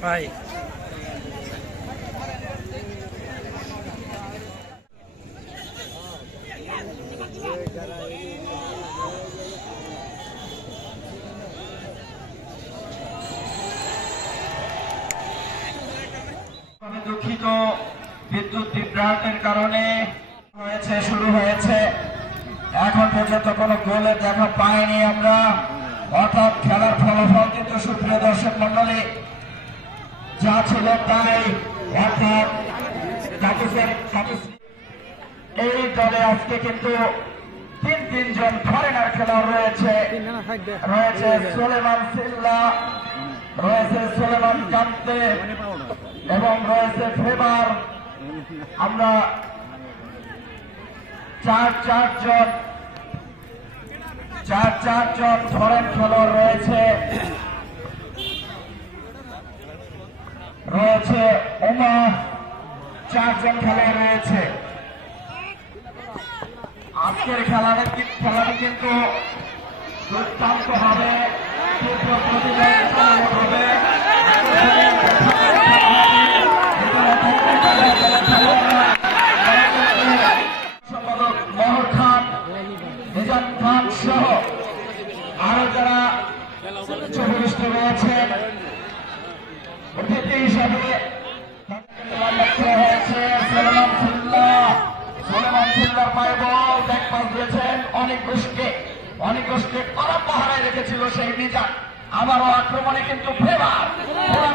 Vai. আমি বিদ্যুৎ বিভ্রাটের কারণে হয়েছে, শুরু হয়েছে। এখন পর্যন্ত কোনো গোলের দেখা পাইনি আমরা। অর্থাৎ খেলার ফলাফল কিন্তু সুপ্রিয় দর্শক মন্ডলী যা ছিল তাই এই দলে আজকে কিন্তু তিন তিনজন ফরেনার খেলোয়াড় রয়েছে। রয়েছে সোলেমান সিল্লা, রয়েছে সোলেমান কান্তে এবং রয়েছে ফেবার আমরা চার চারজন চার চারজন ফরেন খেলোয়াড় রয়েছে। রয়েছে ওমা চারজন খেলোয়াড় রয়েছে। আজকের খেলাটা খেলাটি কিন্তু দুর্দান্ত হবে। হবে। পাস দিয়েছেন অনেক ঘোষকে অনেক ঘোষকে কড়া রেখেছিল সেই নিজাম আবারও আক্রমণে কিন্তু ফেভার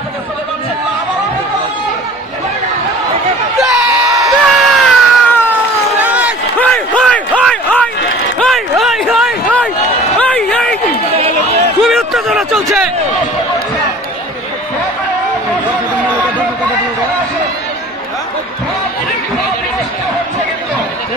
থেকে সলেমান ফুল্লাহ আবারও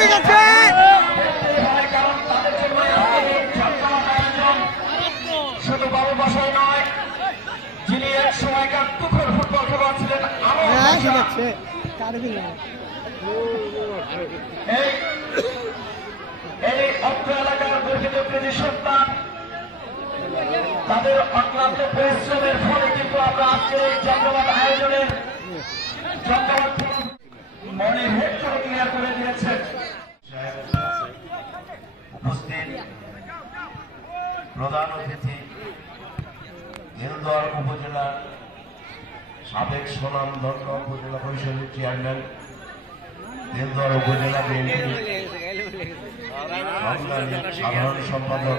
ঠিক আছে জন্য শুধু বাবু বাসায় নয় যিনি এক সময়কার তুখর ফুটবল খেলোয়াড় ছিলেন আরও এই এই অত্র এলাকার কৃষি সন্তান তাদের অক্লান্ত পরিশ্রমের ফলে কিন্তু আমরা আজকে এই জমজমাট আয়োজনের উপস্থিত প্রধান অতিথি হিলদর উপজেলা সাবেক সুনামধন্য উপজেলা পরিষদের চেয়ারম্যান হিলদর উপজেলা সাধারণ সম্পাদক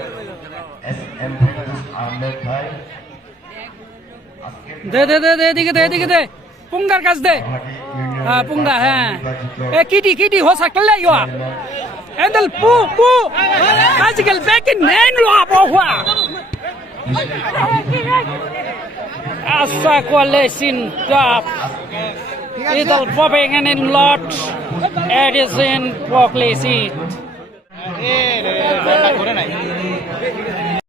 এস এম ফেরদৌস আহমেদ ভাই। আজকের দে দে দে দে এদিকে দে এদিকে দে। পুঙ্গার কাছ দে। হ্যাঁ পুঙ্গা হ্যাঁ। এ কিটি কিটি sakle yo هذا البو بو ماسك الباكن نانو ابوها Assaculation Cup. It is popping and in lot. Edison Proclacid.